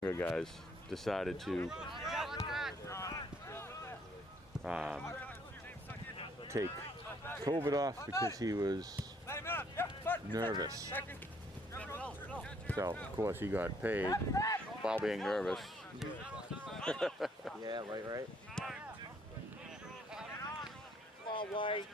guys decided to take COVID off because he was nervous. So, of course, he got paid while being nervous. Yeah, right. Come on, White.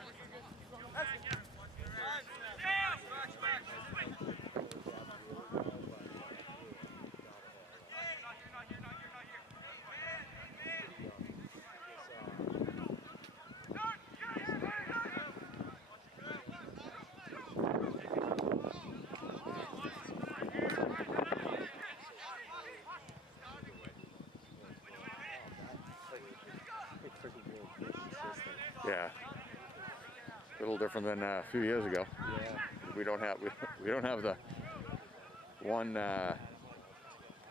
Yeah, a little different than a few years ago. Yeah. We don't have the one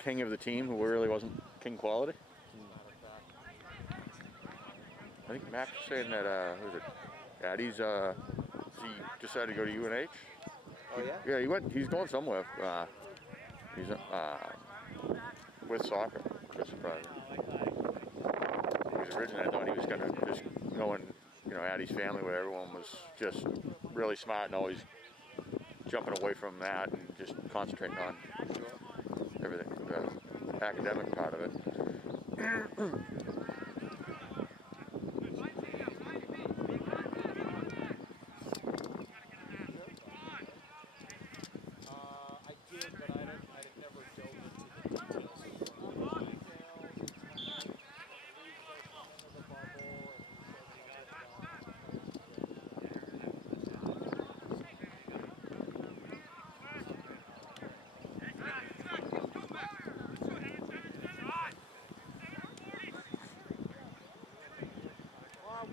king of the team who really wasn't king quality. I think Max was saying that who was it? Addie's he decided to go to UNH. Oh yeah. Yeah, he went. He's going somewhere. He's with soccer. That's surprising. Because originally I thought he was going to just go in, Addie's family where everyone was just really smart and always jumping away from that and just concentrating on everything, the academic part of it. I did, but I never dove into the details of the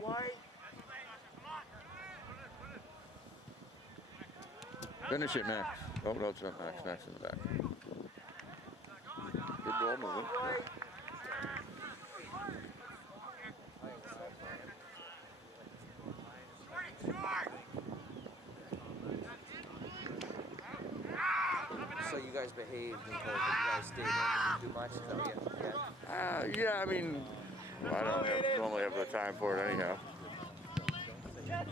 White. Finish it, Max. Oh, no, it's not Max. Max in the back. Good ball movement. So you guys behaved in COVID. You guys stayed in and didn't do much. So Yeah, I mean, I don't normally have the time for it anyhow. Get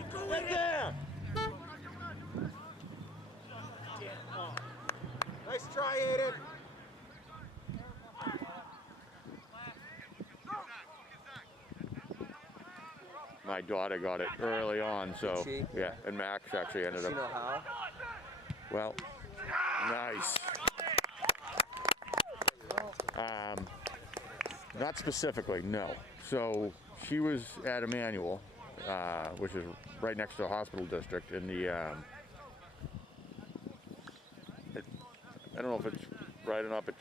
there! Nice try, Aiden. My daughter got it early on, so yeah, and Max actually ended Does she know up. how? Well, nice. Not specifically, no. So she was at Emmanuel, which is right next to the hospital district in the. I don't know if it's right or not, but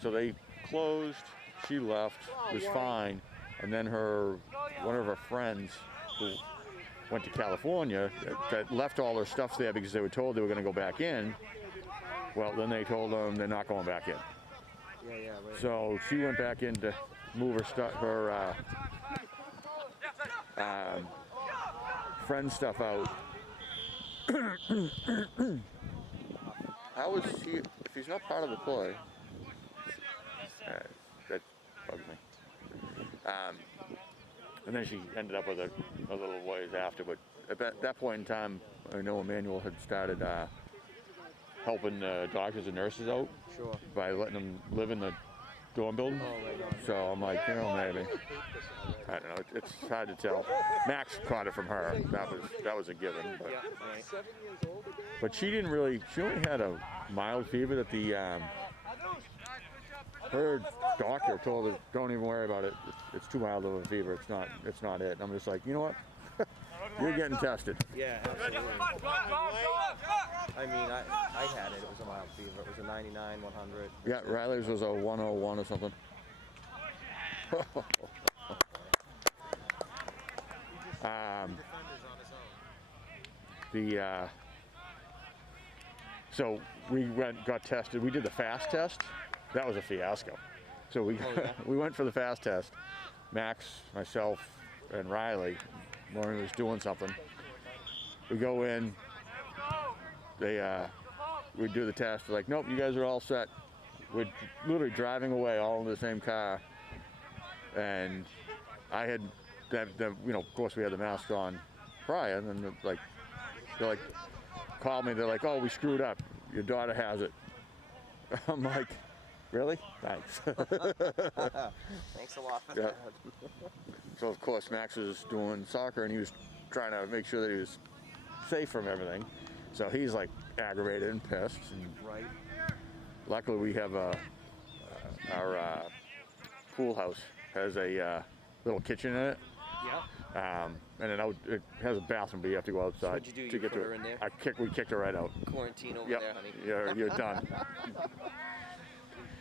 so they closed. She left, was fine, and then one of her friends who went to California that left all their stuff there because they were told they were going to go back in. Well, then they told them they're not going back in. Yeah, right. So she went back in to move her stuff, her friend stuff out. How is he? If he's not part of the play, that bugs me. And then she ended up with a little ways after. But at that point in time, I know Emmanuel had started helping doctors and nurses out by letting them live in the dorm building. So I'm like, maybe. I don't know. It's hard to tell. Max caught it from her. That was a given. But she didn't really. She only had a mild fever that her doctor told her, don't even worry about it. It's too mild of a fever. It's not it. And I'm just like, you know what? You're getting tested. Yeah, absolutely. I mean, I had it. It was a mild fever. It was a 99, 100. Yeah, Riley's was a 101 or something. So we got tested. We did the fast test. That was a fiasco. So we went for the fast test. Max, myself, and Riley. Lauren was doing something. We go in. We do the test. They're like, nope, you guys are all set. we're literally driving away all in the same car, and I had of course we had the mask on prior, and then they're like called me. They're like, "Oh, we screwed up. Your daughter has it." I'm like, "Really? Thanks." Thanks a lot for Yeah. that. So of course Max was doing soccer, and he was trying to make sure that he was safe from everything. So he's like aggravated and pissed. And Right. luckily we have our pool house has a little kitchen in it. Yeah. And it has a bathroom, but you have to go outside What'd you do? to You get put to her it. in there? We kicked her right out. Quarantine over Yep. there, honey. You're done.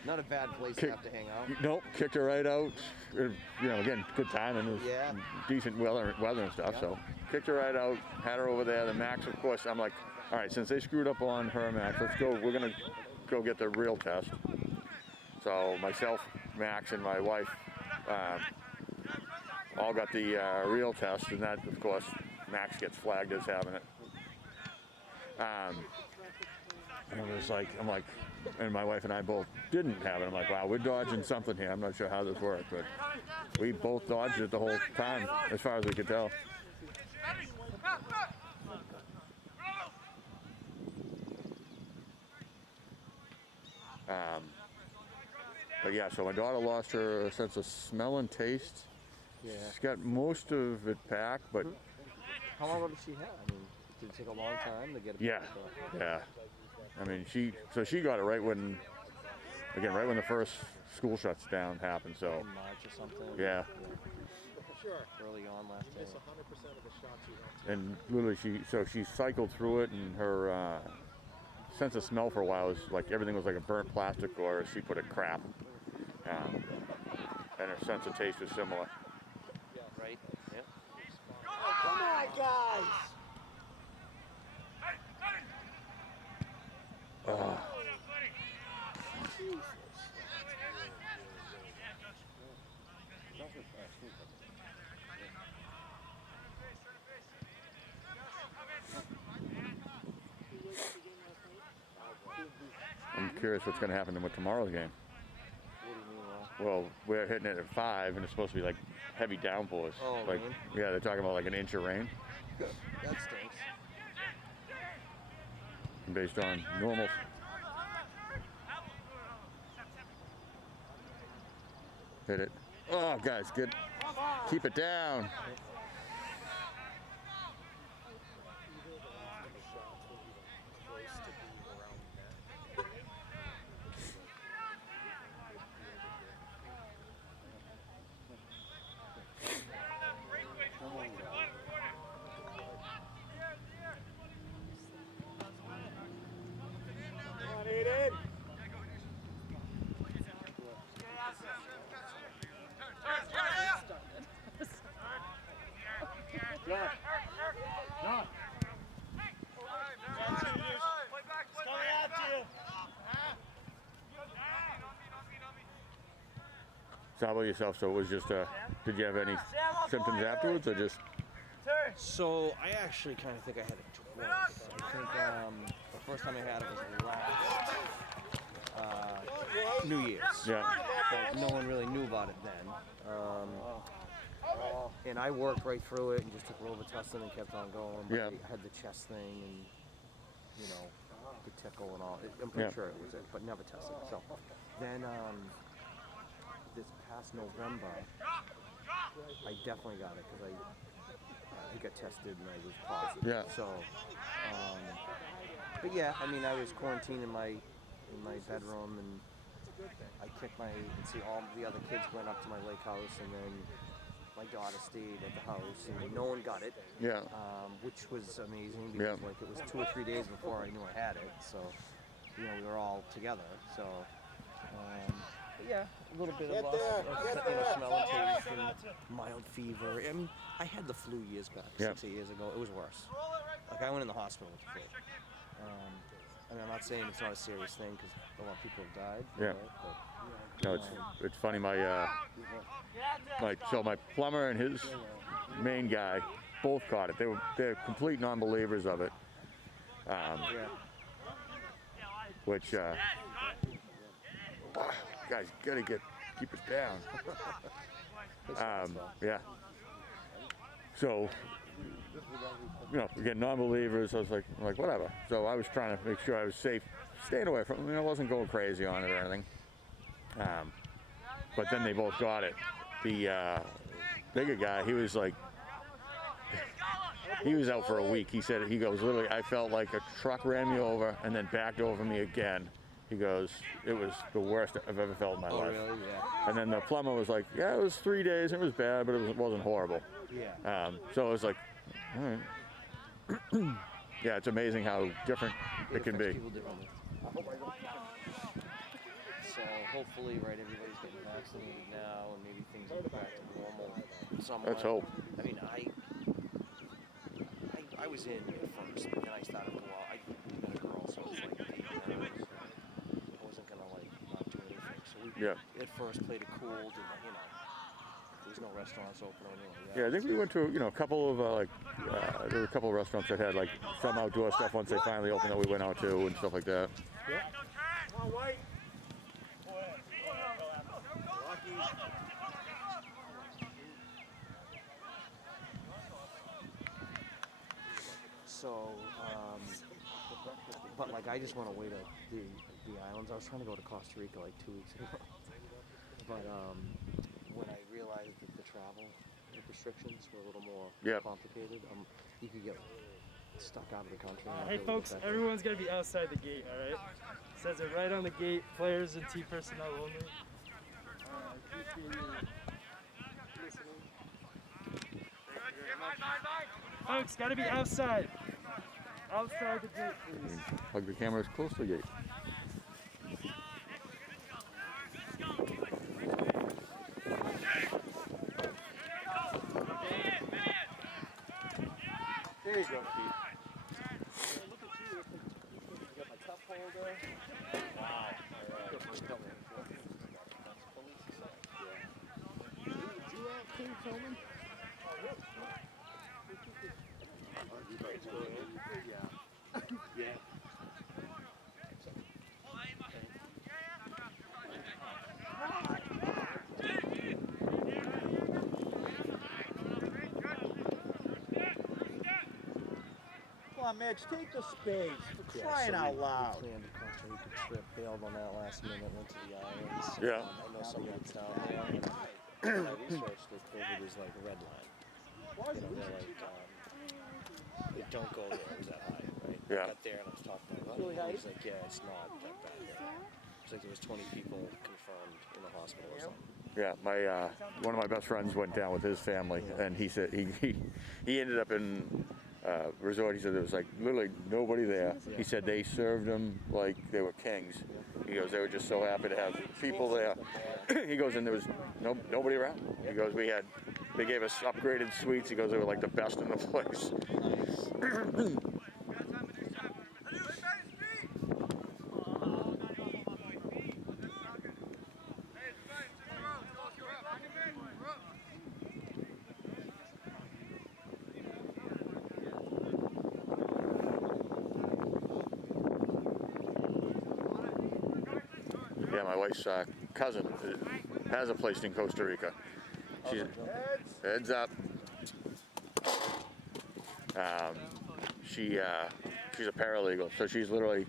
Not a bad place to have to hang out. Nope, kicked her right out. Again, good time and it was Yeah. decent weather and stuff. Yeah. So kicked her right out, had her over there. The Max, of course, I'm like, all right, since they screwed up on her Max, let's go. We're gonna go get the real test. So myself, Max, and my wife all got the real test, and that, of course, Max gets flagged as having it. And I'm like, and my wife and I both didn't have it. I'm like, wow, we're dodging something here. I'm not sure how this worked, but we both dodged it the whole time, as far as we could tell. But yeah, so my daughter lost her sense of smell and taste. Yeah. She's got most of it back, but How long did she have? I mean, did it take a long time to get it yeah, back? yeah. I mean, she got it right when the first school shuts down happened. So In March or something? yeah, Early on last year. and literally she cycled through it, and her sense of smell for a while was like everything was like a burnt plastic, or as she put it, crap. And her sense of taste was similar. Right? Yeah. Come on, guys! I'm curious what's going to happen with tomorrow's game. What do you mean, Well, we're hitting it at 5, and it's supposed to be like heavy downpours. Oh, like, rain? yeah, they're talking about like an inch of rain, That stinks. based on normal. Hit it. Oh, guys, keep it down. So how about yourself? So it was just, did you have any symptoms afterwards, or just? So I actually kind of think I had it twice. I think the first time I had it was last New Year's. Yeah. But no one really knew about it then. And I worked right through it and just took Robitussin and kept on going. But Yeah. I had the chest thing and, the tickle and all. I'm pretty sure it was it, but never tested. So then this past November, I definitely got it because I got tested and I was positive. Yeah. So, but yeah, I mean, I was quarantined in my bedroom, and I kicked all the other kids went up to my lake house, and then my daughter stayed at the house, and no one got it. Yeah. Which was amazing because like it was 2 or 3 days before I knew I had it, so we were all together. So. But yeah, a little bit of smell and taste and mild fever. I mean, I had the flu years back, 6 years ago. It was worse. Like, I went in the hospital with the flu. I mean, I'm not saying it's not a serious thing because a lot of people have died. Yeah. But, No, it's funny. My plumber and his main guy both caught it. They're complete non-believers of it. Which guys, gotta keep it down. Yeah. So, again, non-believers. I was like, whatever. So I was trying to make sure I was safe, staying away from. I wasn't going crazy on it or anything. But then they both got it. The bigger guy, he was like, he was out for a week. He said, literally, I felt like a truck ran me over and then backed over me again. He goes, it was the worst I've ever felt in my life. Really? Yeah. And then the plumber was like, yeah, it was 3 days. It was bad, but it wasn't horrible. Yeah. So it was like, all right. Yeah, it's amazing how different it can be. So hopefully, right, everybody's getting vaccinated now, and maybe things will go back to normal somewhat. Let's hope. I mean, I was in at first, but then I started to go out. I met a girl, so it was like I wasn't gonna like not do anything. So we at first played it cool, did there was no restaurants open or anything like that. Yeah, I think we went to a couple of there were a couple of restaurants that had like some outdoor stuff once they finally opened that we went out to and stuff like that. Yeah. Come on, White. So, but like I just went away to the islands. I was trying to go to Costa Rica like 2 weeks ago, but when I realized that the travel restrictions were a little more complicated, you could get stuck out of the country. Hey folks, everyone's gonna be outside the gate, all right? Says it right on the gate. Players and team personnel only. Folks, gotta be outside. Outside the gate, please. Hug the cameras close to the gate. There you go, Keith. Look at you. You got my cup holder. Wow. Did you Keith Tillman? Yeah. Come on, Mitch, take the spades. For crying out loud. We planned a Costa Rica trip, bailed on that last minute, went to the islands. Yeah. I know somebody's down there. When I researched it, COVID is like a red line. They're like, don't go there, it was that high, right? Yeah. I got there and I was talking to my buddy, and he was like, yeah, it's not that bad there. It's like there was 20 people confirmed in the hospital or something. Yeah, my one of my best friends went down with his family, and he said he ended up in resort. He said there was like literally nobody there. He said they served them like they were kings. He goes, they were just so happy to have people there. He goes, and there was nobody around. He goes, they gave us upgraded suites. He goes, they were like the best in the place. Yeah, my wife's cousin has a place in Costa Rica. She's heads up. She's a paralegal, so she's literally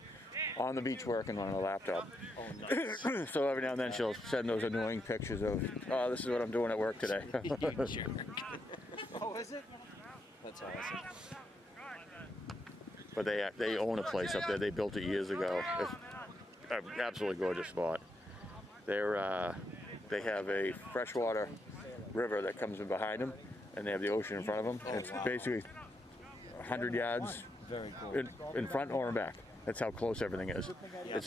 on the beach working on a laptop. Oh, nice. So every now and then she'll send those annoying pictures of, oh, this is what I'm doing at work today. Oh, is it? That's awesome. But they own a place up there. They built it years ago. It's an absolutely gorgeous spot. They have a freshwater river that comes in behind them, and they have the ocean in front of them. Oh, It's wow. basically 100 yards Very cool. in front or in back. That's how close everything is.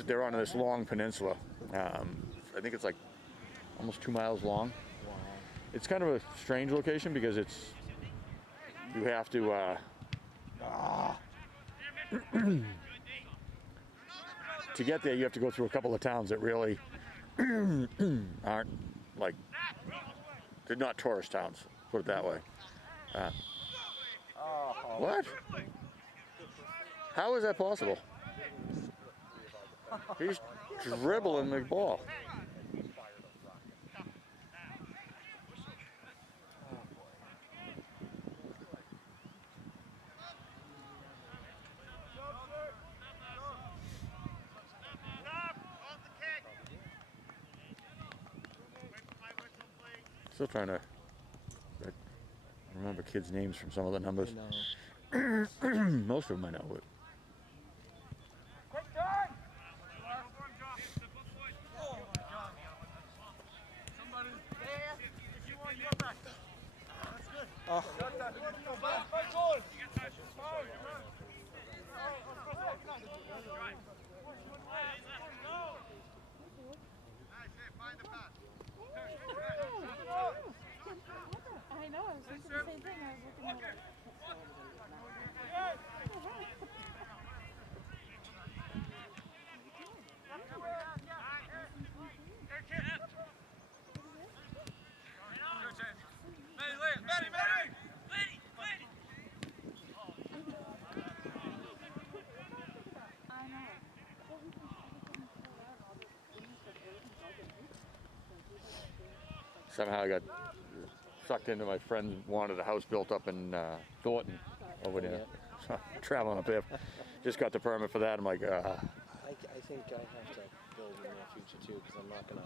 They're on this long peninsula. I think it's like almost 2 miles long. Wow. It's kind of a strange location because you have to to get there, you have to go through a couple of towns that really aren't like, they're not tourist towns, put it that way. What? How is that possible? He's dribbling the ball. Still trying to remember kids' names from some of the numbers. Most of them I know. But Oh. I know, I was thinking the same thing. I was looking at it. somehow I got sucked into my friend wanted a house built up in Thornton over there. So I'm traveling up there. Just got the permit for that. I'm like, I think I have to build in the near future too, because I'm not gonna.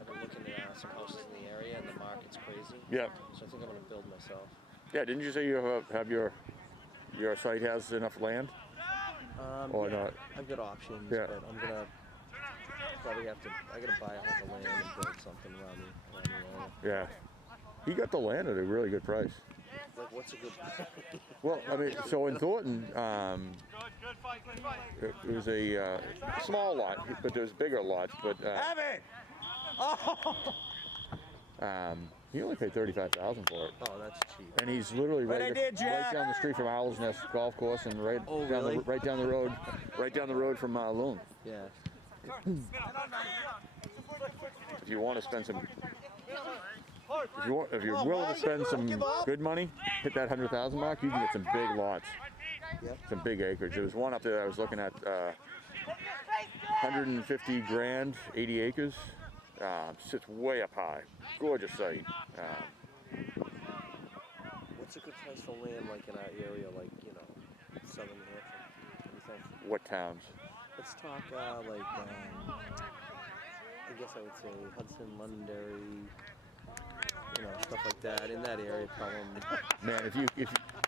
I've been looking at some houses in the area, and the market's crazy. yeah. So I think I'm gonna build myself. Yeah, didn't you say you have your site has enough land? Or yeah, not? I've got options, Yeah. but I'm gonna probably have to. I gotta buy a hunk of land and build something around the area. Yeah. He got the land at a really good price. Like, what's a good? Well, I mean, so in Thornton, it was a small lot, but there's bigger lots. But Have it! Oh! he only paid $35,000 for it, Oh, that's cheap. and he's literally What right, I did, right Jack? down the street from Owl's Nest Golf Course, and right Oh, down really? right down the road from Loon. Yeah. If you want to spend some, if you're willing to spend some good money, hit that 100,000 mark, you can get some big lots, some big acreage. There was one up there that I was looking at, 150 grand, 80 acres. Sits way up high, gorgeous site. What's a good price for land, like in our area, like southern New Hampshire? What do you think? What towns? Let's talk I guess I would say Hudson, Londonderry, stuff like that. In that area, Pelham, Man, if you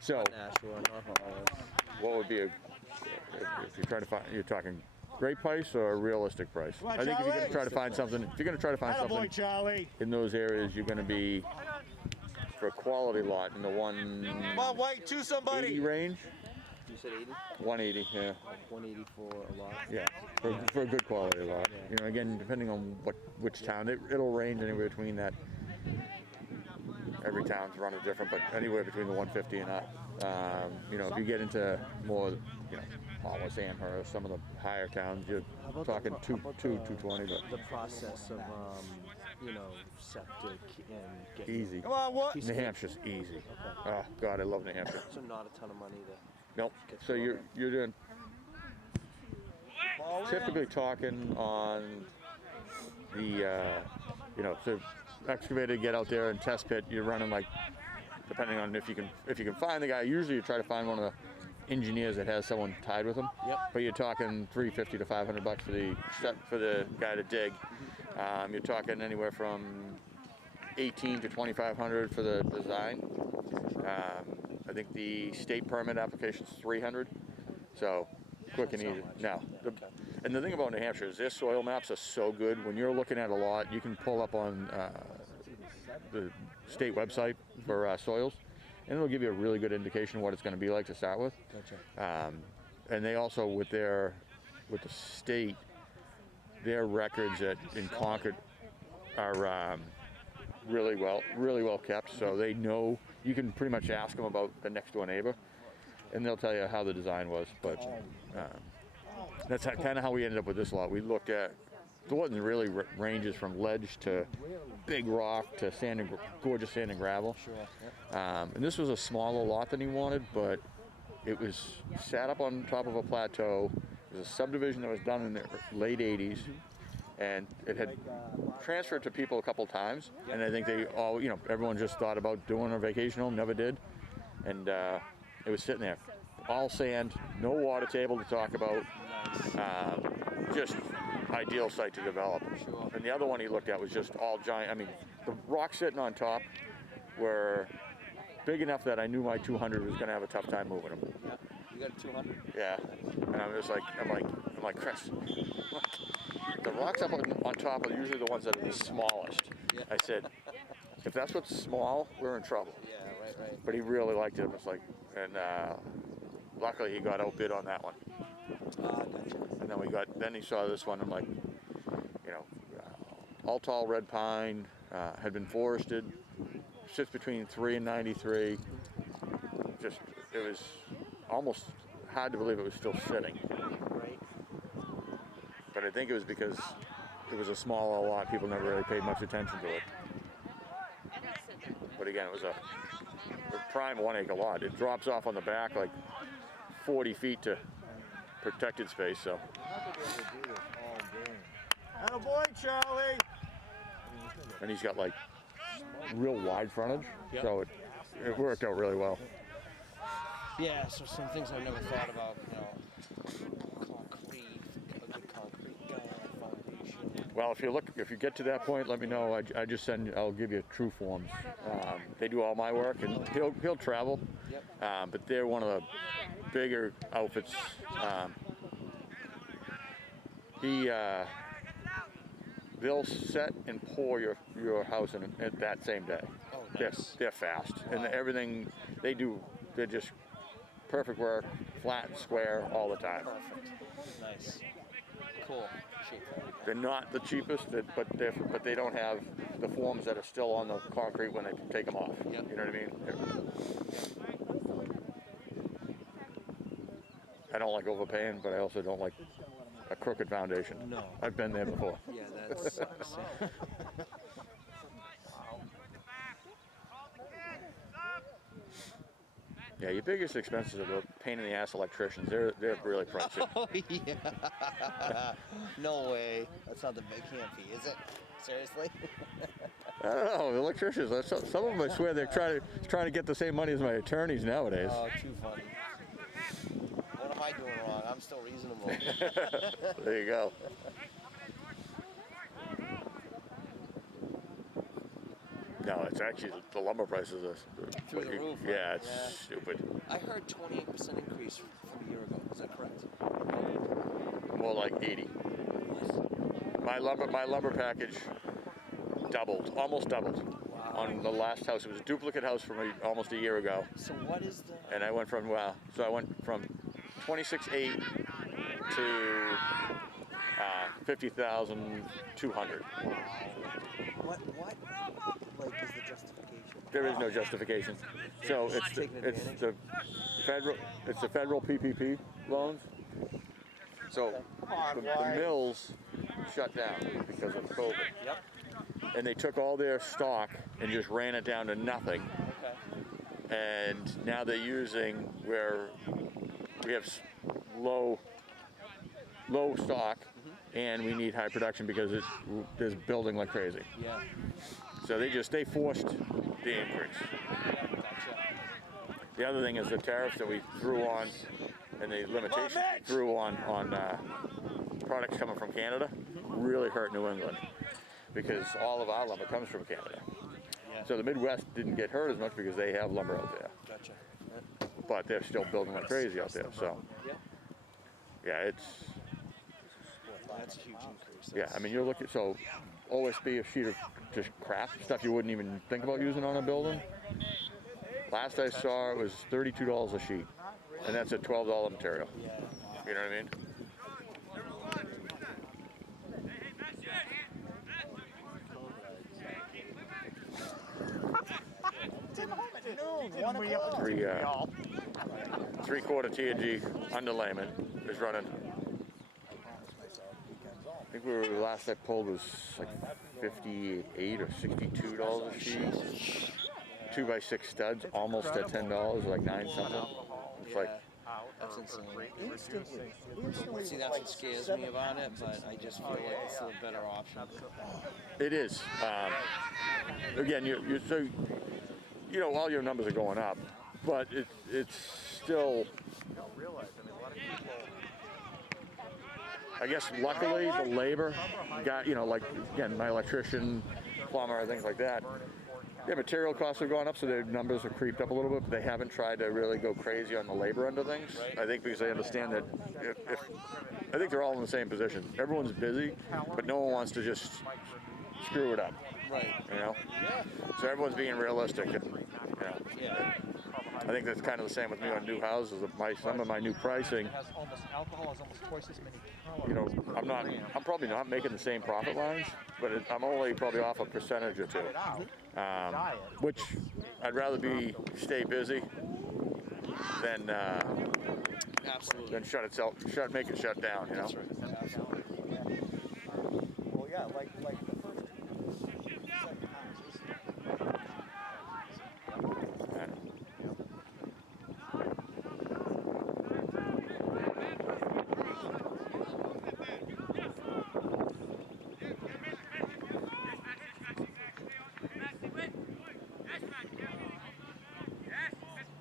so Nashua, North Hollis. what would be if you're trying to find, you're talking great price or a realistic price? Come on, I think if you're going Charlie. to try to find something, Attaboy, Charlie. in those areas, you're going to be for a quality lot in the Come on, White, to 180 somebody. range. You said 80? 180, yeah, 180 for a lot. yeah, for a good quality lot. Again, depending on which town, it'll range anywhere between that. Every town's running different, but anywhere between the 150 and up. If you get into more, Hollis, Amherst, some of the higher towns, you're talking 220, but The process of, septic and getting easy. Come on, what? New Hampshire's easy. Oh God, I love New Hampshire. So not a ton of money to. Nope. So you're doing typically talking on the so excavator, get out there and test pit. You're running like, depending on if you can find the guy. Usually you try to find one of the engineers that has someone tied with them. Yep. But you're talking $350 to $500 for the guy to dig. You're talking anywhere from $1,800 to $2,500 for the design. I think the state permit application is $300. So quick and easy. Now, and the thing about New Hampshire is their soil maps are so good. When you're looking at a lot, you can pull up on the state website for soils, and it'll give you a really good indication of what it's going to be like to start with. Gotcha. And they also, with the state, their records in Concord are really well kept. So they know, you can pretty much ask them about the next door neighbor, and they'll tell you how the design was. But that's kind of how we ended up with this lot. We looked at, Thornton really ranges from ledge to big rock to gorgeous sand and gravel. Sure. And this was a smaller lot than he wanted, but it was sat up on top of a plateau. It was a subdivision that was done in the late 80s, and it had transferred to people a couple times. And I think they all, everyone just thought about doing a vacation home, never did. And it was sitting there, all sand, no water table to talk about. Just ideal site to develop. Sure. And the other one he looked at was just all giant. I mean, the rocks sitting on top were big enough that I knew my 200 was going to have a tough time moving them. Yeah. You got a 200? Yeah. And I'm just like, I'm like, Chris, the rocks up on top are usually the ones that are the smallest. Yeah. I said, if that's what's small, we're in trouble. Yeah, right. But he really liked it. It was like, and luckily he got outbid on that one. Gotcha. And then he saw this one. I'm like, you know, all tall red pine, had been forested, sits between 3 and 93. Just, it was almost hard to believe it was still sitting. Right. But I think it was because it was a smaller lot. People never really paid much attention to it. But again, it was a prime 1 acre lot. It drops off on the back like 40 feet to protected space, so. Attaboy, Charlie. And he's got like real wide frontage, Yep. so it worked out really well. Yeah, so some things I've never thought about, concrete, a good concrete foundation. Well, if you get to that point, let me know. I'll give you true forms. They do all my work, and he'll travel. Yep. But they're one of the bigger outfits. They'll set and pour your house in that same day. Oh, nice. They're fast, and everything they do, they're just perfect work, flat, square, all the time. Perfect. Nice. Cool. Appreciate that. They're not the cheapest, but they don't have the forms that are still on the concrete when they take them off. Yep. You know what I mean? I don't like overpaying, but I also don't like a crooked foundation. No. I've been there before. Yeah, that sucks. Yeah, your biggest expenses are the pain in the ass electricians. They're really pricey. Oh, yeah. No way. That's not the big campy, is it? Seriously? I don't know, the electricians. Some of them, I swear, they're trying to get the same money as my attorneys nowadays. Oh, too funny. What am I doing wrong? I'm still reasonable. There you go. No, it's actually the lumber prices are Through the roof, right? Yeah, it's Yeah. stupid. I heard 28% increase from a year ago. Is that correct? More like 80. My lumber package doubled, almost doubled. Wow. On the last house. It was a duplicate house from almost a year ago. So what is the... And I went from 26.8 to 50,200. What like is the justification? There is no justification. So it's the federal PPP loans. So the mills shut down because of COVID. Yep. And they took all their stock and just ran it down to nothing. Okay. And now they're using where we have low stock, and we need high production because there's building like crazy. Yeah. So they forced the increase. Yeah, gotcha. The other thing is the tariffs that we threw on, and the limitations we threw on products coming from Canada really hurt New England because all of our lumber comes from Canada. Yeah. So the Midwest didn't get hurt as much because they have lumber out there, Gotcha. but they're still building like crazy out there. So Yeah. yeah, it's. That's a huge increase. Yeah, I mean, you're looking, so OSB, a sheet of just crap, stuff you wouldn't even think about using on a building. Last I saw, it was $32 a sheet, and that's a $12 material. Yeah. You know what I mean? Three-quarter TNG underlayment is running. I think last I pulled was like $58 or $62 a sheet. 2x6 studs, almost at $10, like 9 something. It's like, That's insane. Instantly. See, that's what scares me about it, but I just feel like it's a better option. it is. Again, all your numbers are going up, but it's still. I guess luckily the labor got, like again, my electrician, plumber, things like that. Yeah, material costs have gone up, so their numbers have creeped up a little bit, but they haven't tried to really go crazy on the labor end of things. I think because they understand that I think they're all in the same position. Everyone's busy, but no one wants to just screw it up. Right. So everyone's being realistic, and I think that's kind of the same with me on new houses. Some of my new pricing, Alcohol has almost twice as many calories. I'm probably not making the same profit lines, but I'm only probably off a percentage or two. Which I'd rather stay busy than Absolutely. than make it shut down. That's right. Absolutely. Well, yeah, like the first 7 houses.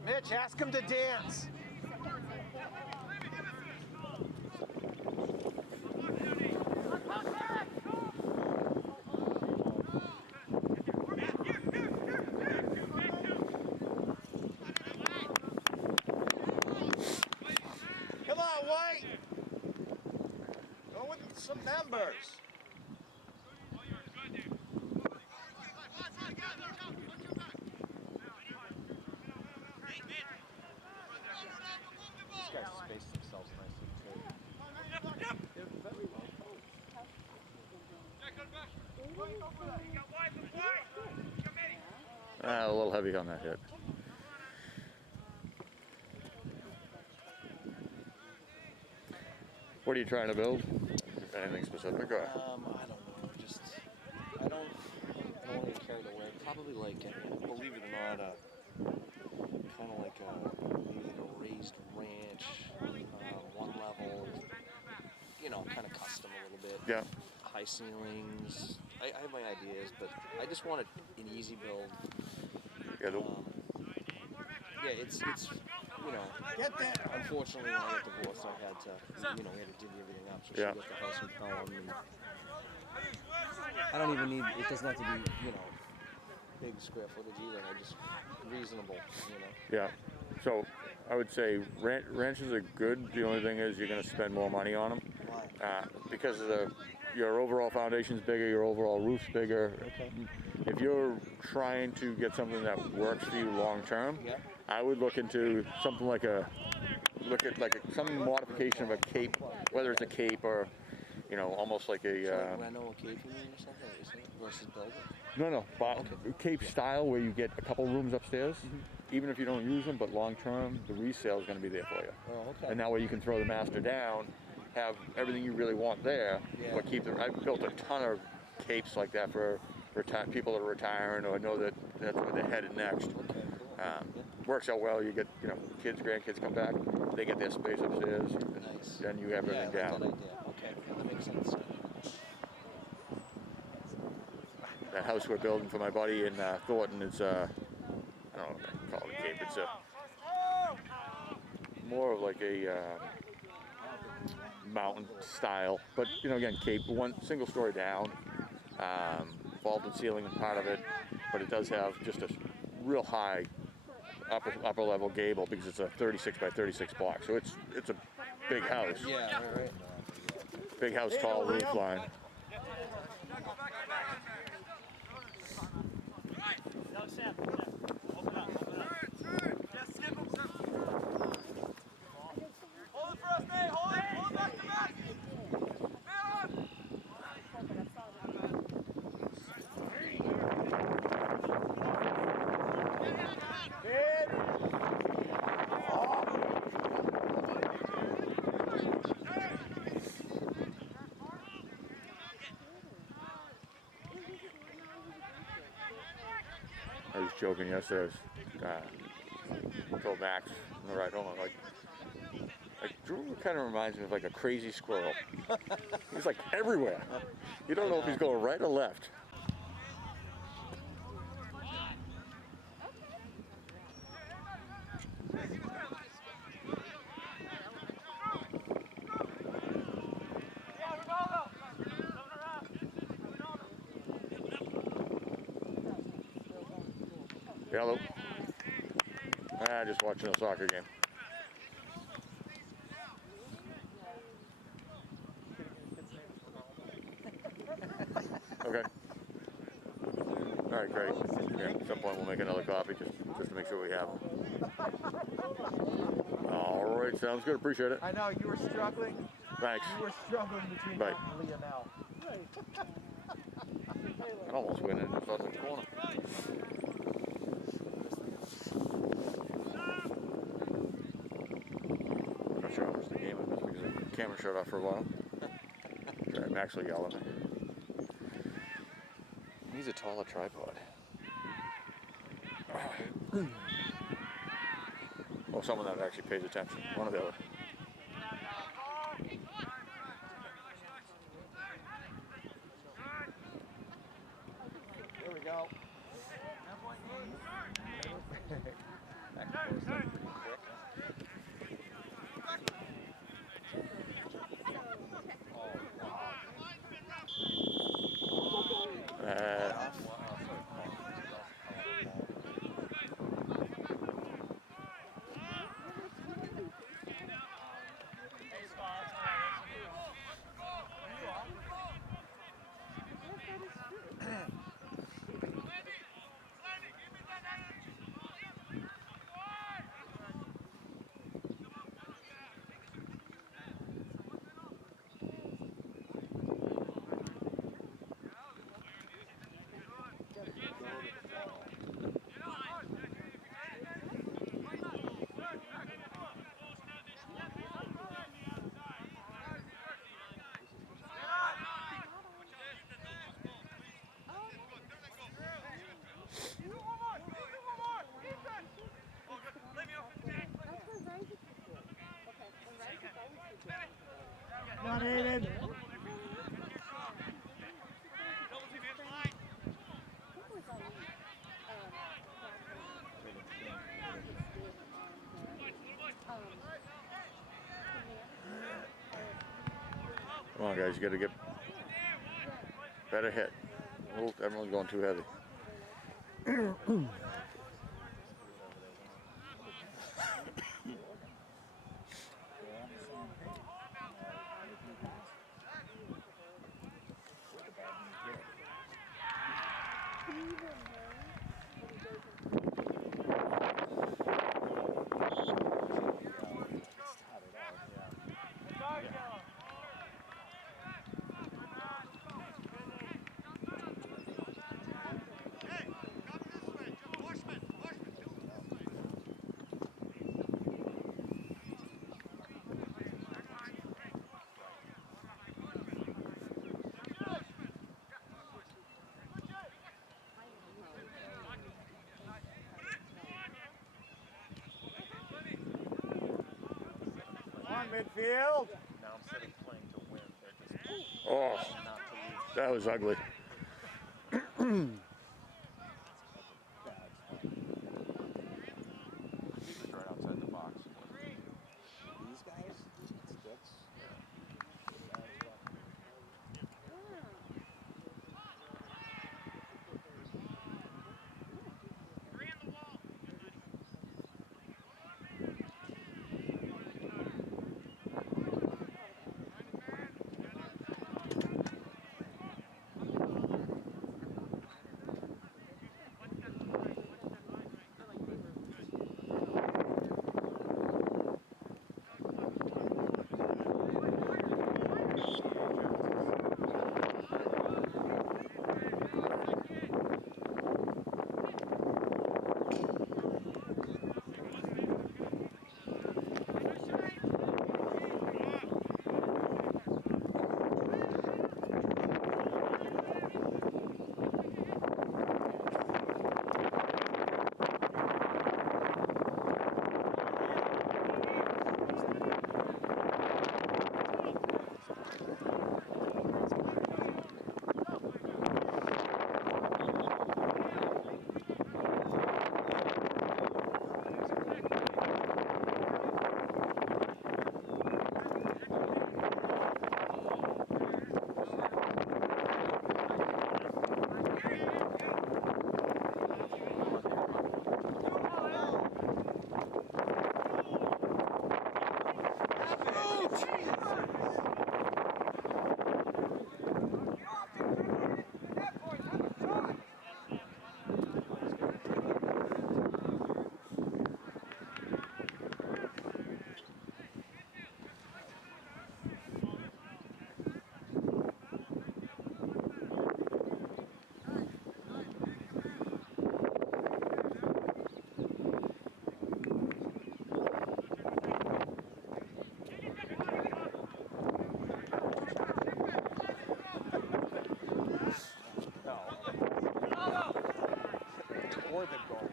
Mitch, ask him to dance. Come on, White. Go with some numbers. These guys space themselves nicely too. They're very well coached. A little heavy on that hit. What are you trying to build? Anything specific? Or? I don't know. I don't want to get carried away. Probably believe it or not, kind of like maybe like a raised ranch, one level, kind of custom a little bit. Yeah. High ceilings. I have my ideas, but I just want an easy build. Yeah. It's Get that. unfortunately when I got divorced, I had to, we had to divvy everything up. So she got the house with Pelham, and I don't even need. It doesn't have to be, big square footage either. I just reasonable, Yeah. So I would say ranches are good. The only thing is you're going to spend more money on them because of your overall foundation's bigger, your overall roof's bigger. Okay. If you're trying to get something that works for you long term, I would look into something like some modification of a cape, whether it's a cape or almost like a. Reno a cape, you mean, or something, versus building? No, cape style where you get a couple rooms upstairs, even if you don't use them, but long term, the resale is going to be there for you. Oh, okay. And that way you can throw the master down, have everything you really want there, but I've built a ton of capes like that for people that are retiring or know that that's where they're headed next. Okay, cool. Works out well. You get, kids, grandkids come back, they get their space upstairs, and Nice. then you have everything I like down. that idea. Okay, that makes sense. That house we're building for my buddy in Thornton is, I don't know what I call it a cape. It's more of like a mountain style, but again, cape, one single story down, vaulted ceiling in part of it, but it does have just a real high upper level gable because it's a 36 by 36 block, so it's a big house. Yeah, right. Big house, tall roof line. I was joking yesterday. I told Max on the ride home, I'm like Drew kind of reminds me of like a crazy squirrel. He's like everywhere. You don't know if he's going right or left. Hello. Just watching a soccer game. Okay. All right, great. Yeah, at some point we'll make another copy just to make sure we have them. All right, sounds good. Appreciate it. I know you were struggling. Thanks. You were struggling between Bye. that and Leonel. I almost went in just out the corner. I'm not sure how much the game is because the camera shut off for a while. I'm actually yelling. Needs a taller tripod. Or someone that actually pays attention. One or the other. There we go. Back to post up pretty quick. Not Aiden. Come on, guys, you got to get better hit. Everyone's going too heavy. On midfield. Now instead of playing to win, they're just Oh, not to lose. that was ugly. He's right outside the box. These guys, sticks. Or the goal.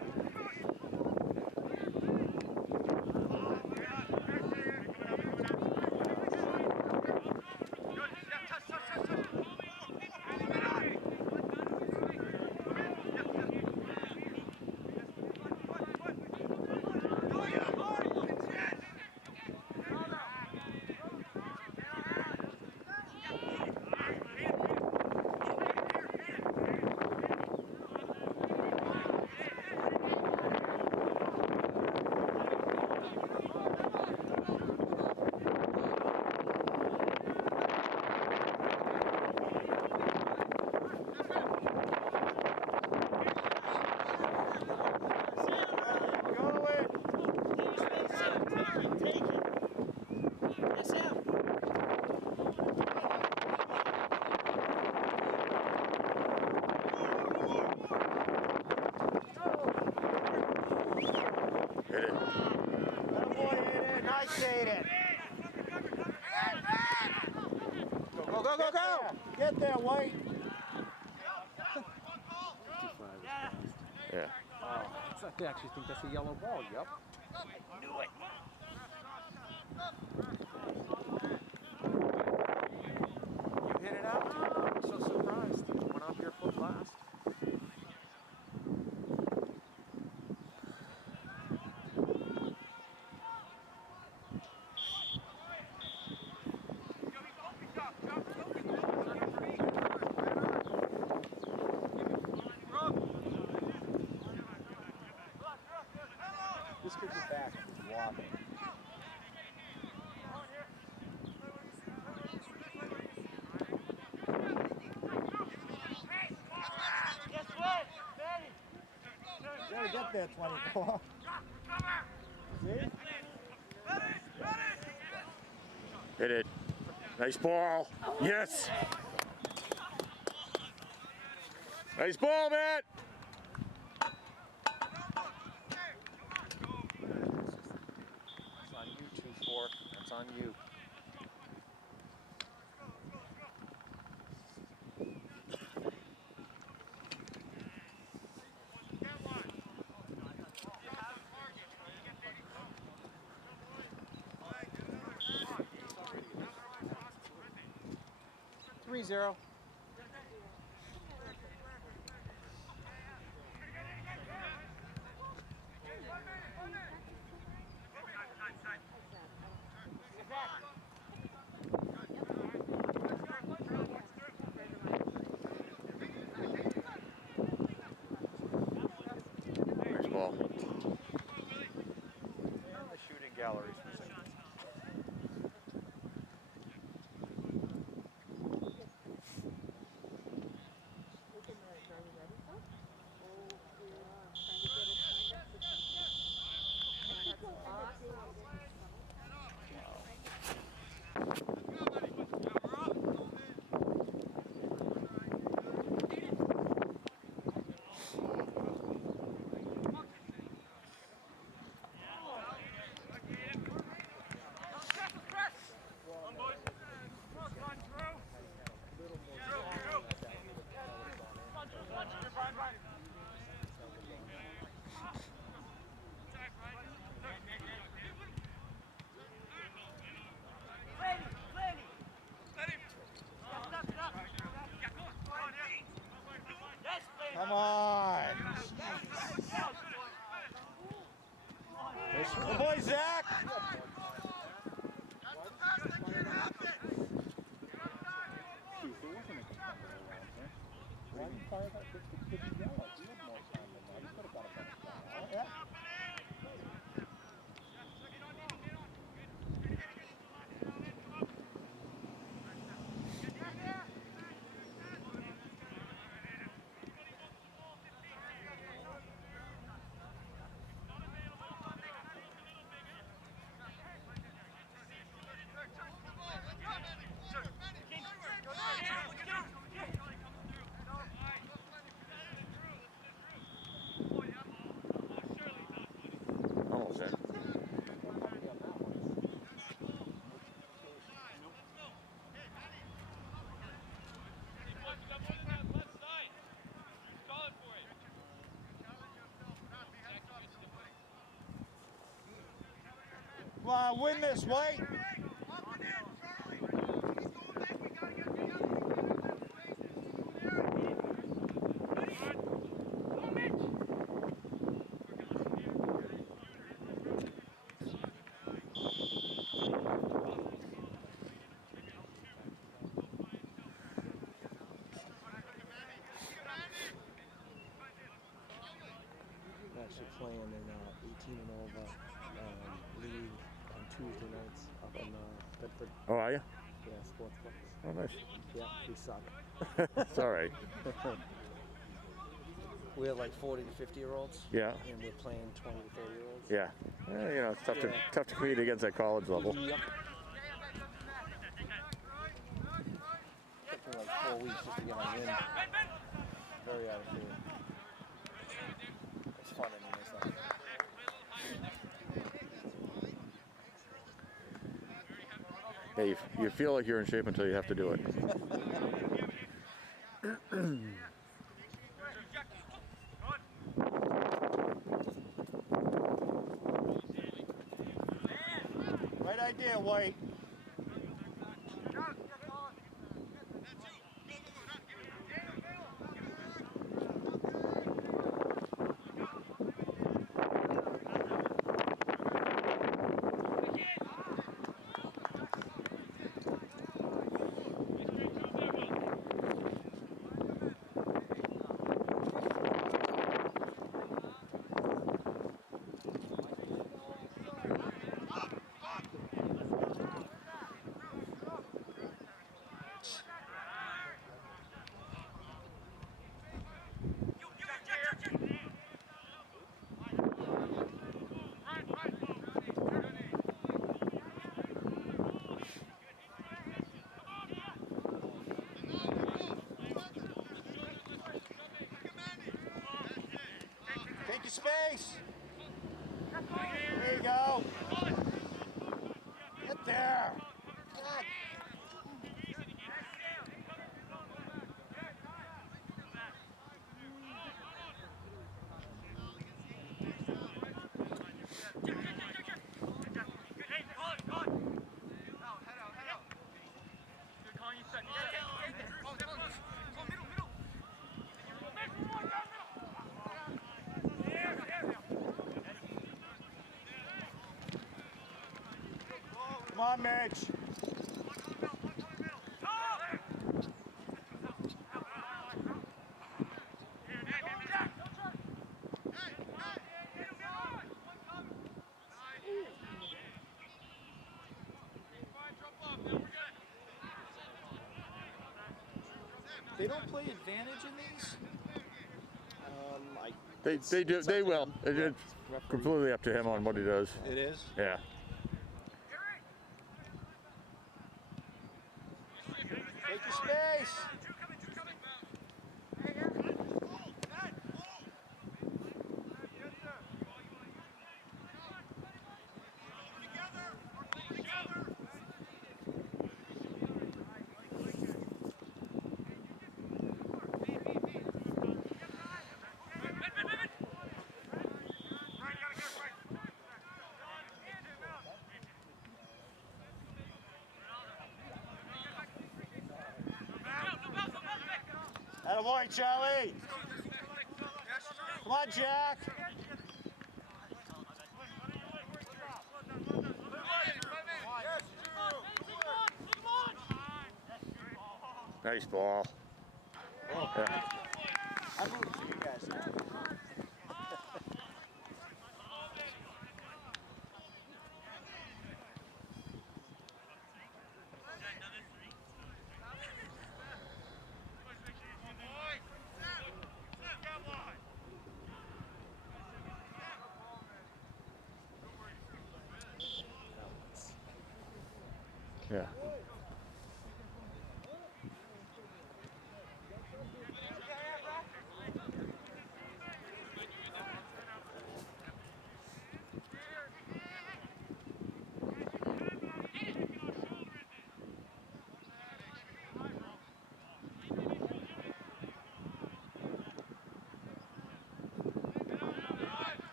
Hit it. Nice, Aiden. Go, go, go, go! Get there, White. Yeah. I actually think that's a yellow ball, yep. Knew it. You hit it out? I'm so surprised. Went off your foot last. This kid's back. He's walking. You gotta get there, 24. See? Hit it. Nice ball. Yes. Nice ball, Matt. That's on you, 2-4. That's on you. Three zero. Nice ball. And the shooting galleries for seconds. gotta win this, White. I'm actually playing in 18 and over league on Tuesday nights up in Bedford. Oh, are you? Yeah, sports books. Oh, nice. Yeah, we suck. It's all right. We're like 40 to 50-year-olds. Yeah. And we're playing 20 to 30-year-olds. Yeah. You know, it's tough to compete against that college level. Yep. Took me like 4 weeks just to get on in. Very out of shape. It's fun anyways though. Yeah, you feel like you're in shape until you have to do it. Right idea, White. Take your space. There you go. Get there. God. Come on, Mitch. They don't play advantage in these? They do. They will. It's completely up to him on what he does. It is? Yeah. Take your space. Attaboy, Charlie. Come on, Jack. Nice ball. Yeah. I'm rooting for you guys now. Yeah.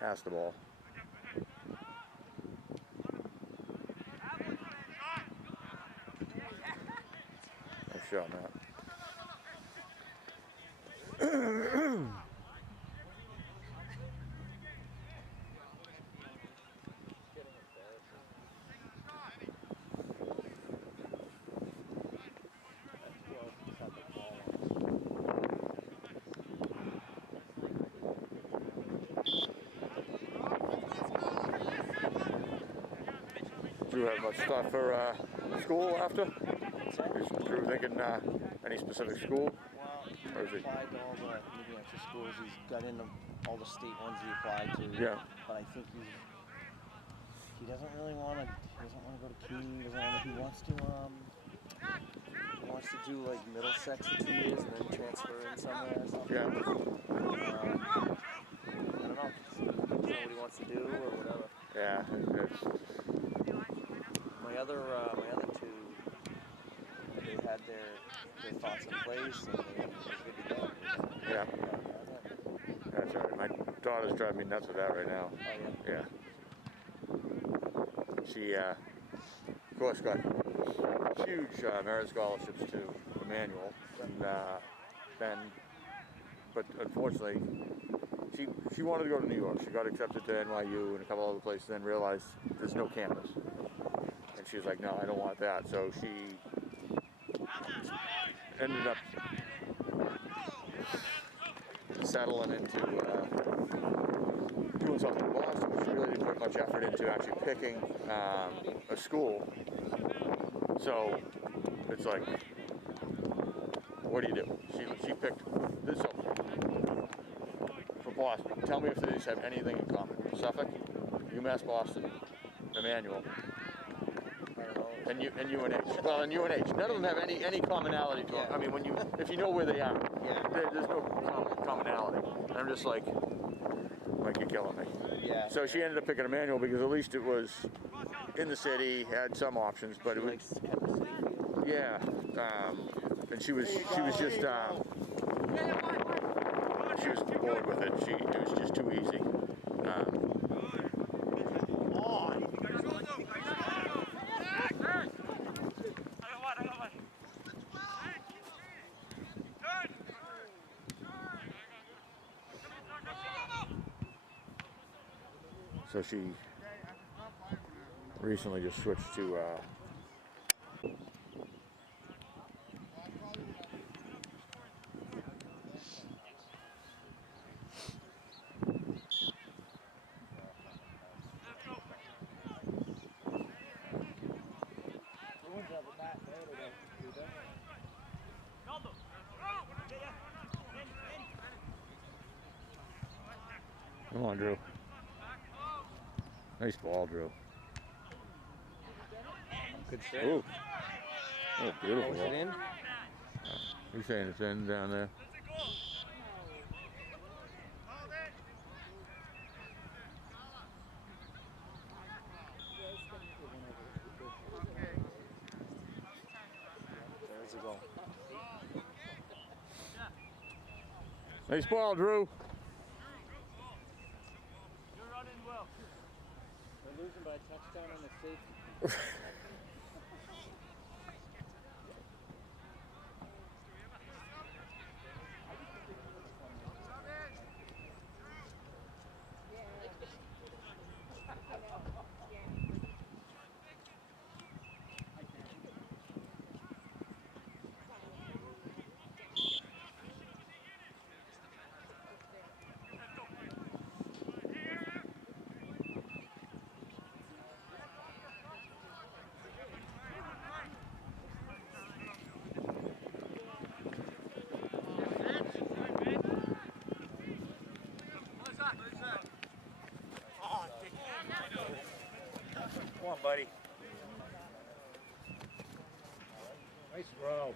pass the ball. Nice shot, Matt. Do you have much stuff for school after? Is Drew thinking any specific school? Well, he Or is he- applied to all the New Hampshire schools. He's got into all the state ones he applied to. Yeah. But I think he doesn't really want to. He doesn't want to go to CUNY. He doesn't want to. He wants to do like Middlesex for 2 years and then transfer in somewhere or something. Yeah. I don't know. He doesn't know what he wants to do or whatever. Yeah. My other two, they had their thoughts in place and they was good to go. Yeah. That's all right. My daughter's driving me nuts with that right now. Oh yeah. Yeah. She, of course, got huge merit scholarships to Emmanuel, and then, but unfortunately, she wanted to go to New York. She got accepted to NYU and a couple other places, then realized there's no campus, and she was like, "No, I don't want that." So she ended up settling into doing something in Boston. She really didn't put much effort into actually picking a school. So it's like, what do you do? She picked this. So for Boston, tell me if these have anything in common. Suffolk, UMass Boston, Emmanuel, and UNH. Well, and UNH. None of them have any commonality to them. I mean, if you know where they are, there's no commonality. And I'm just like, Mike, you're killing me. Yeah. So she ended up picking Emmanuel because at least it was in the city, had some options, but it was, likes kind of city feel. yeah. And she was just she was bored with it. It was just too easy. So she recently just switched to come on, Drew. Nice ball, Drew. Good shit. Ooh. Oh, beautiful. Was it in? You're saying it's in down there? There's the goal. Nice ball, Drew. We're losing by a touchdown on the safety. Come on, buddy. Nice throw.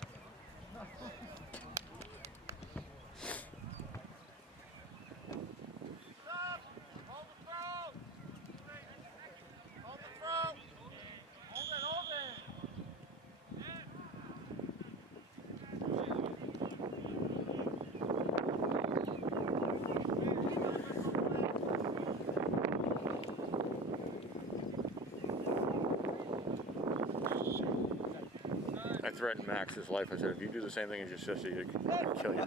threatened Max's life. I said, if you do the same thing as your sister, I'll kill you.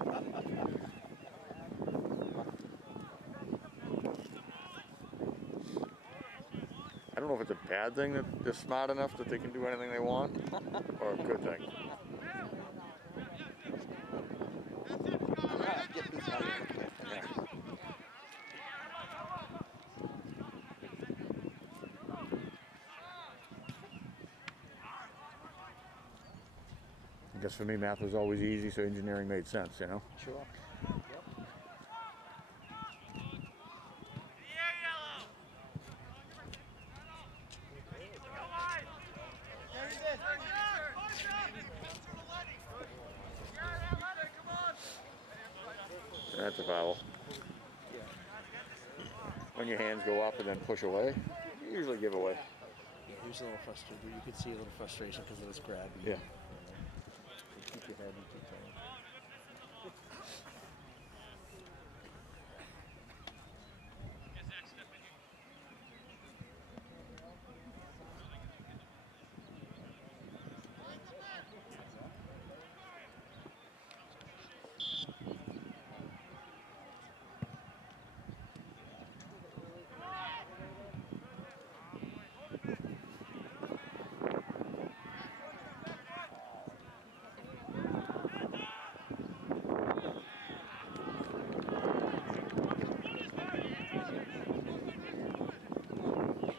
I don't know if it's a bad thing that they're smart enough that they can do anything they want, or a good thing. I guess for me, math was always easy, so engineering made sense, you know? Sure. That's a foul. Yeah. When your hands go up and then push away, you usually give away. Yeah, he was a little frustrated. You could see a little frustration because of this grab. Yeah. You keep your head and keep going.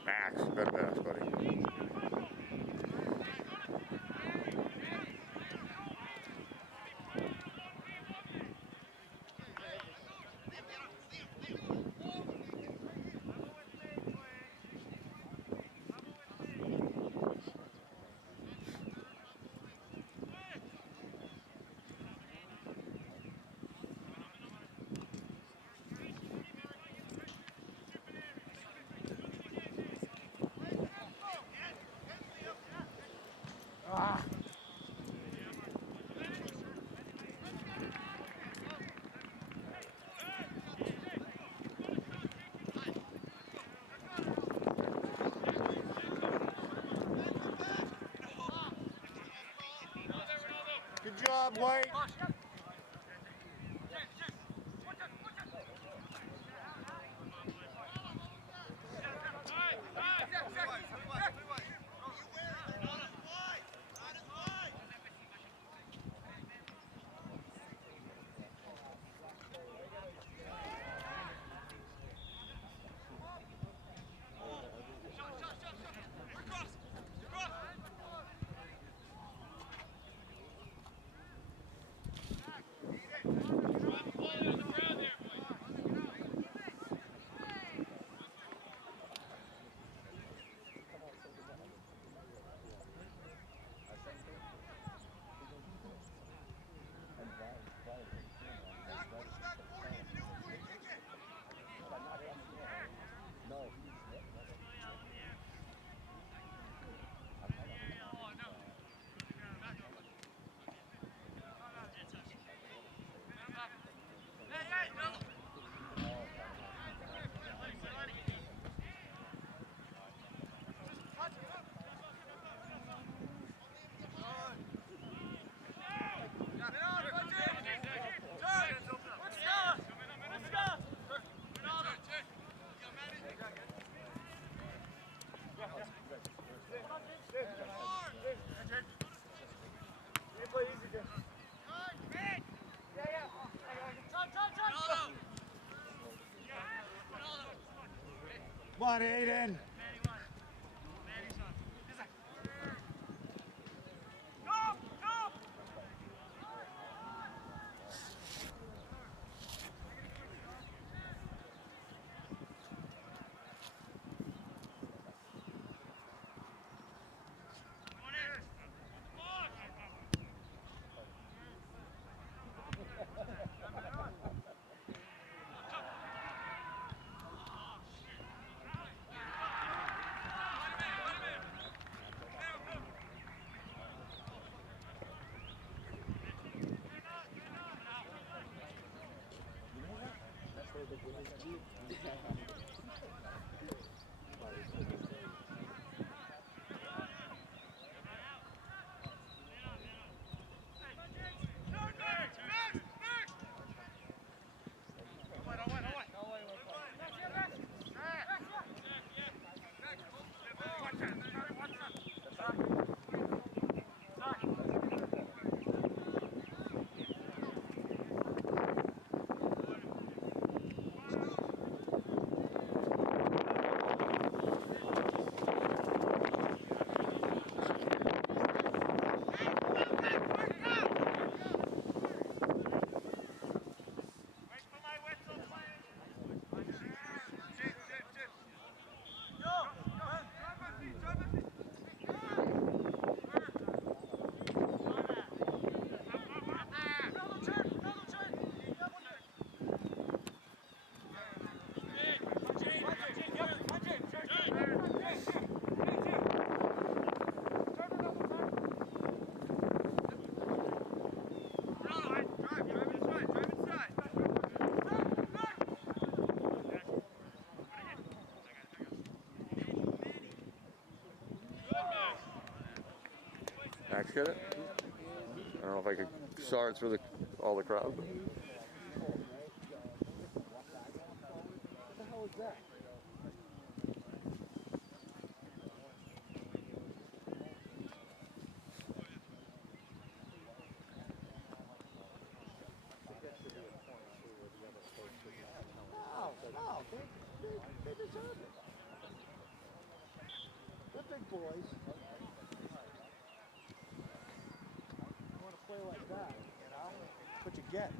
Max, good pass, buddy. Good job, White. Come on, Aiden. Max get it? I don't know if I could saw it through all the crowd. But. What the hell is that? No, they deserve it. They're big boys. You want to play like that, you know? That's what you get.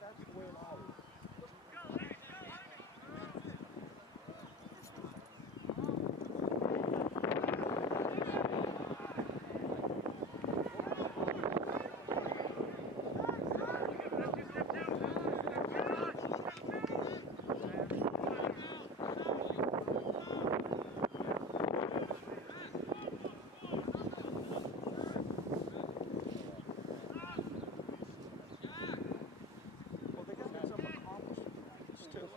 That's the way it always is.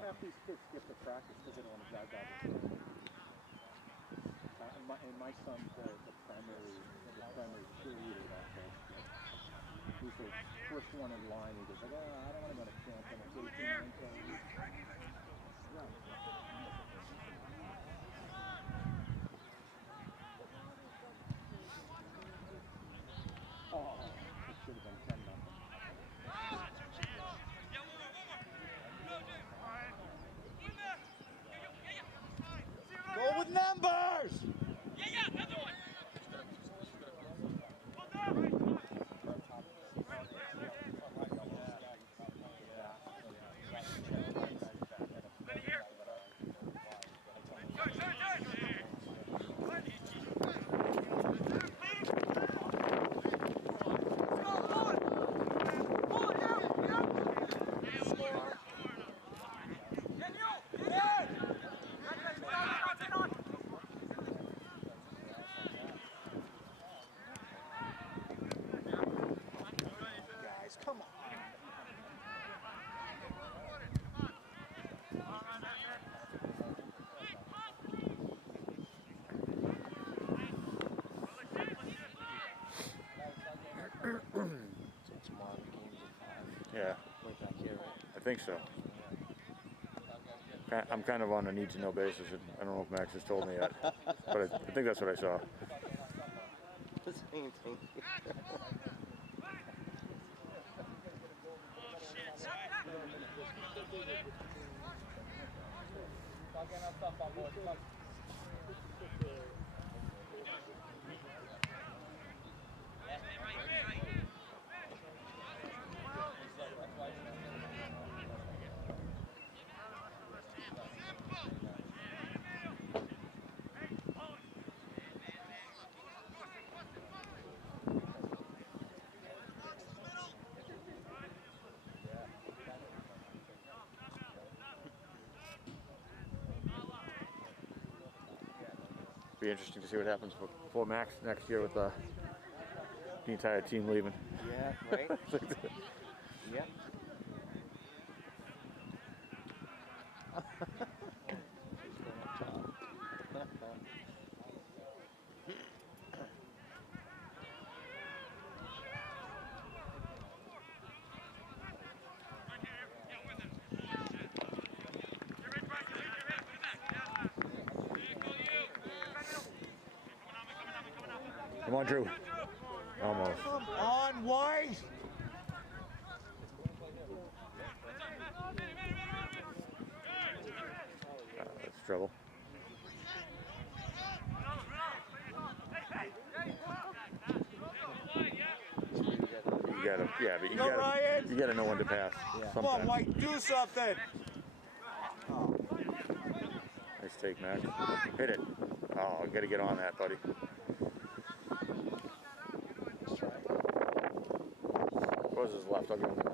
Half these kids skip the practice because they don't want to drive back. And my son's the primary cheerleader that day. He's the first one in line. He goes, I don't want to go to camp. And it's 18, 19. Yeah. Oh, it should have been 10-0. Go with numbers! Yeah, another one! Come on. So tomorrow the game's at 5. Yeah. Right back here, right? I think so. I'm kind of on a need-to-know basis. I don't know if Max has told me yet, but I think that's what I saw. The same thing. Be interesting to see what happens for Max next year with the entire team leaving. Yeah, right? Yeah. Come on, Drew. Almost. Come on, White! That's trouble. You gotta know when to pass. Yeah. Come on, White, do something! Oh. Nice take, Max. Hit it. Oh, gotta get on that, buddy. What was his left? I'll give him that.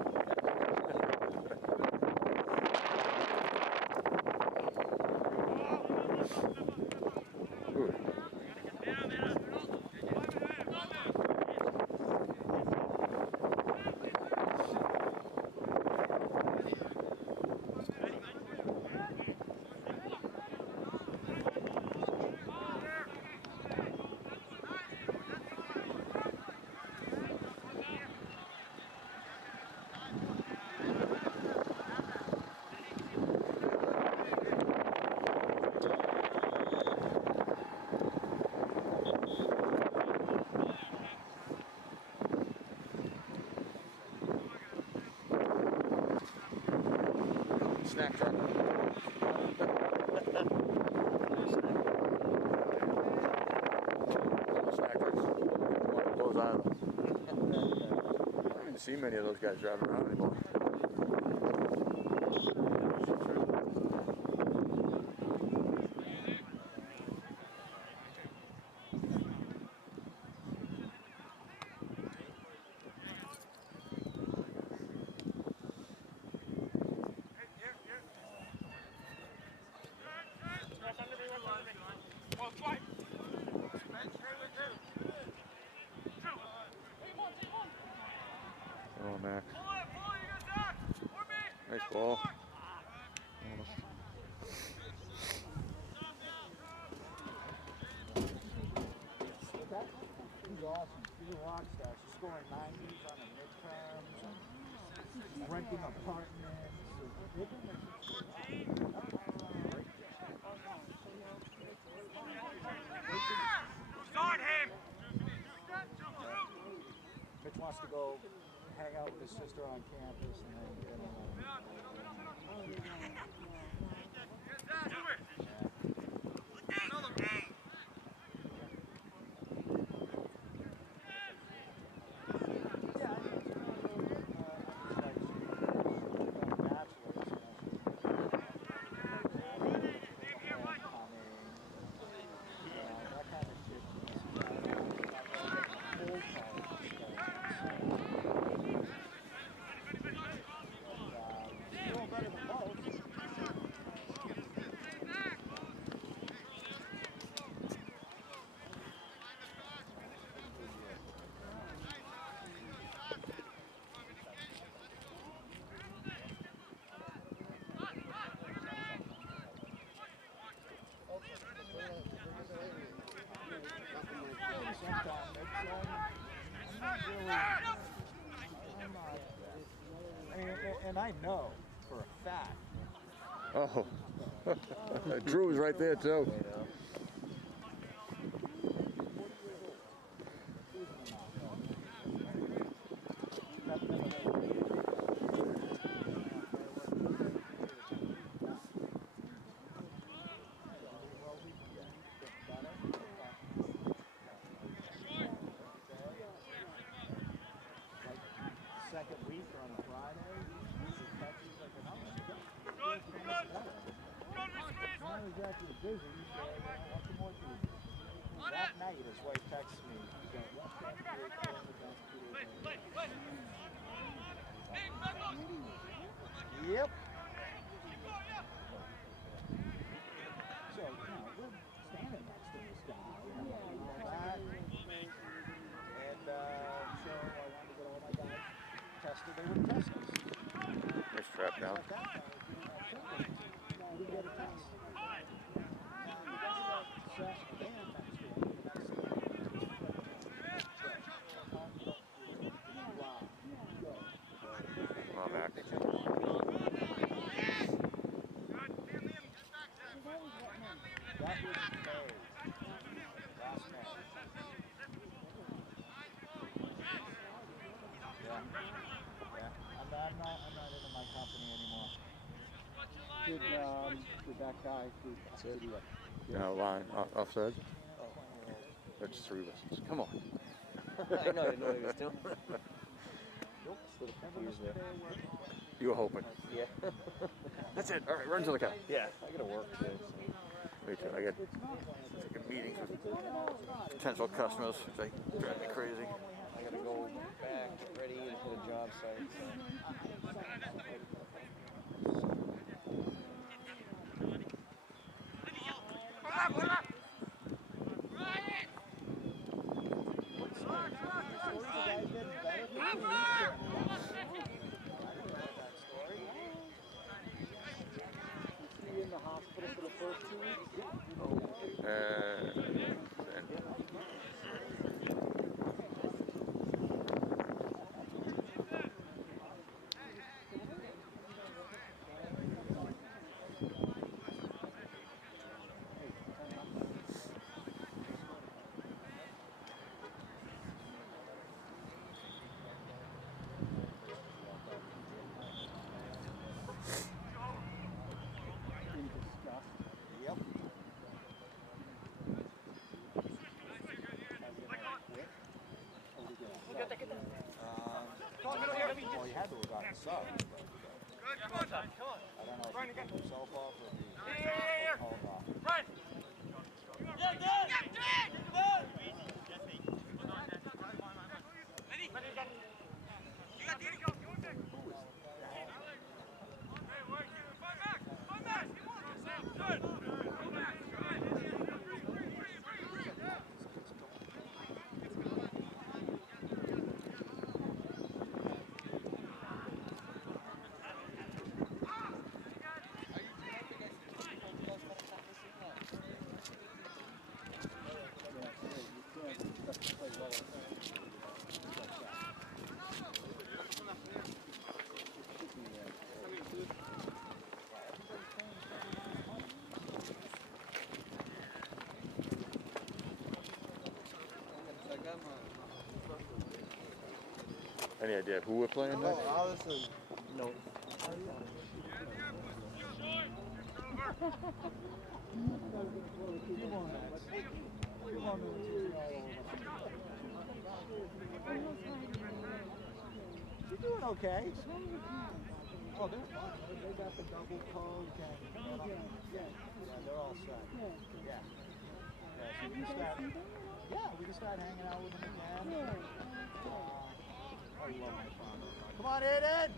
either. I don't even see many of those guys driving around anymore. Oh, Max. Nice ball. He's awesome. He's a rock star. She's scoring 90s on the midterms and renting apartments. Mitch wants to go hang out with his sister on campus and then and I know for a fact. Oh, Drew's right there too. Second week on a Friday, not exactly busy, so what's the more busy? That night his wife texts me. Yep. So, we're standing next to this guy, and that. And so I wanted to get all my guys tested. They would test us. Nice trap down. We get a test. Come on, Max. That was May. Last May. Yeah. I'm not in my company anymore. Did that guy who did what? No, line. Offside. That's 3 lessons. Come on. I know, I didn't know what he was doing. Nope, just a little confused there. You were hoping. Yeah. That's it. All right, run to the car. Yeah, I gotta work today. So. Me too. I get meetings with potential customers, which they drive me crazy. I gotta go back, get ready, and hit a job site. So. In the hospital for the first 2 weeks? had to have gotten sub. I don't know if he took himself off or if he called off. Any idea who we're playing next? Oh, this is no. You're doing okay. Oh, they're fine. They got the double coat and yeah, they're all set. Yeah. So we can start. Yeah, we can start hanging out with them again. I love my father. Come on, Aiden!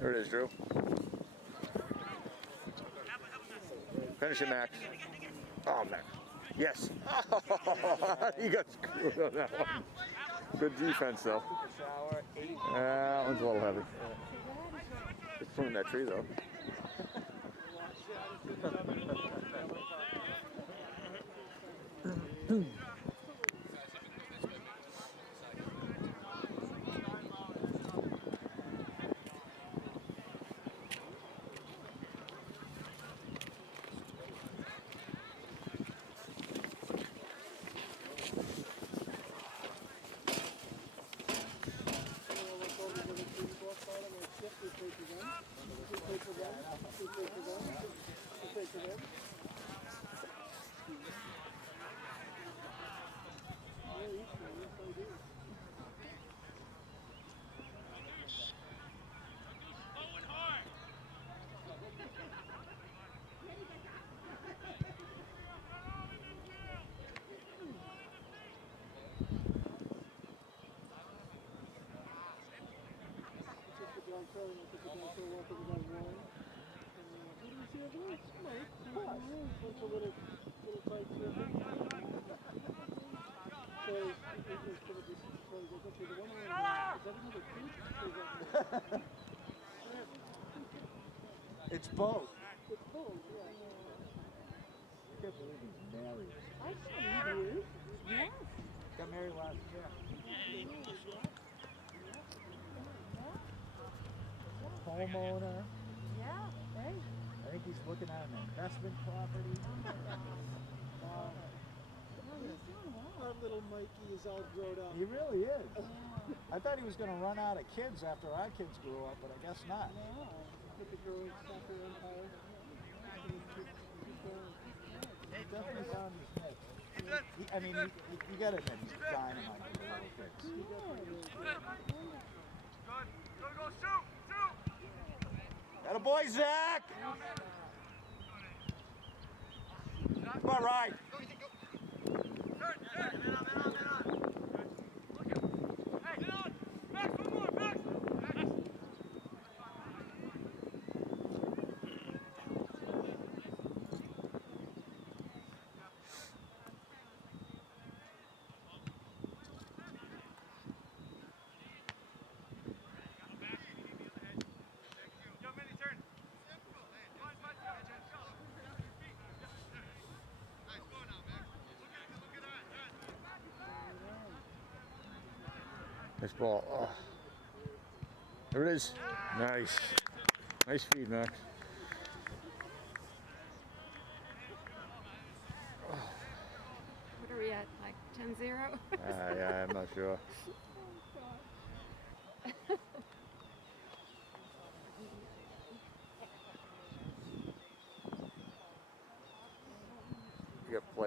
There it is, Drew. Finish it, Max. Oh, Max. Yes. He got screwed on that one. Good defense, though. That one's a little heavy. It's from that tree, though. It's both. It's both, yeah. I can't believe he's married. I can't believe Yes. Got married last year. Homeowner. Yeah, right. I think he's looking at an investment property. Our little Mikey is all grown up. He really is. I thought he was going to run out of kids after our kids grew up, but I guess not. No, with the girls' soccer empire. He definitely found his niche. I mean, you got to admit, he's dynamite with the little kids. Attaboy, Zach! Come on, right. Nice ball. Oh. There it is. Nice. Nice feed, Max. What are we at? Like 10-0? Yeah, I'm not sure.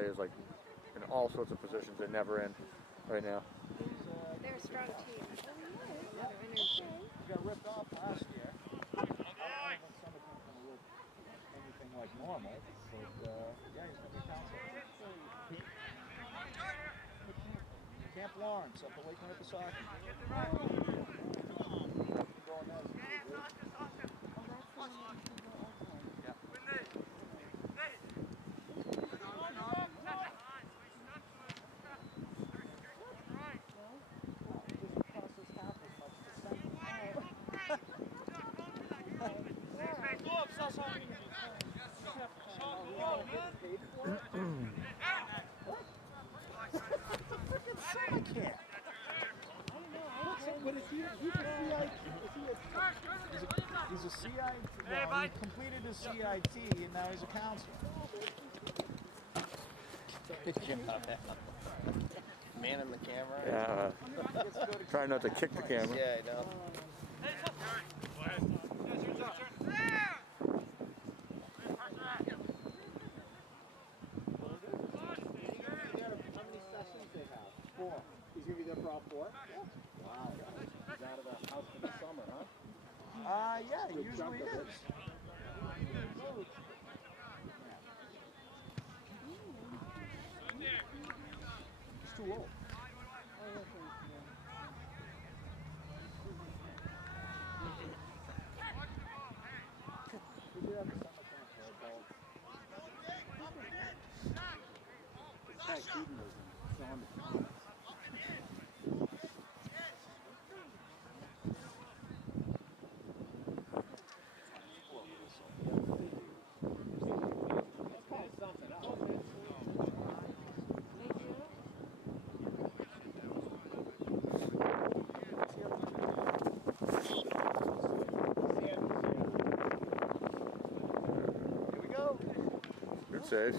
players like in all sorts of positions they're never in right now. They're a strong team. A lot of energy. He got ripped off last year. I don't know when Summerton's going to look anything like normal, but yeah, he's going to be counselor. Camp Lawrence up at Lake Winnipesaukee. But is he he's a CIT, well, he completed his CIT and now he's a counselor. Man in the camera. Yeah, trying not to kick the camera. Yeah, I know. How many sessions they have? 4. He's going to be there for all 4? Yeah. Wow. He's out of the house for the summer, huh? Yeah, he usually is. He's too old. We do have a summer camp for adults. Ty Keaton was in Saunders. Good save.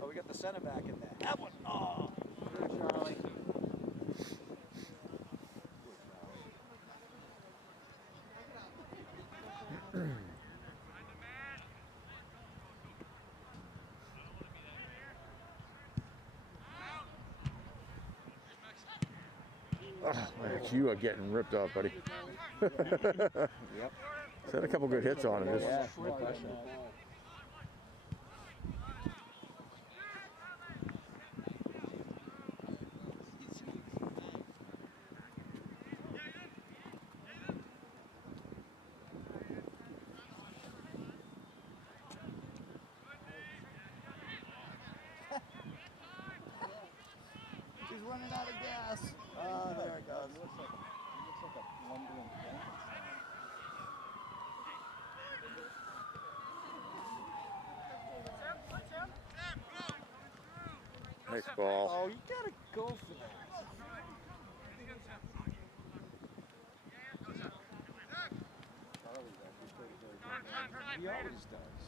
Oh, we got the center back in there. That one. Oh, good, Charlie. You are getting ripped off, buddy. Yep. He's had a couple good hits on him. Yeah, no question. He's running out of gas. Oh, there it goes. It looks like a lumbering Nice ball. Oh, you gotta go for that. He always does.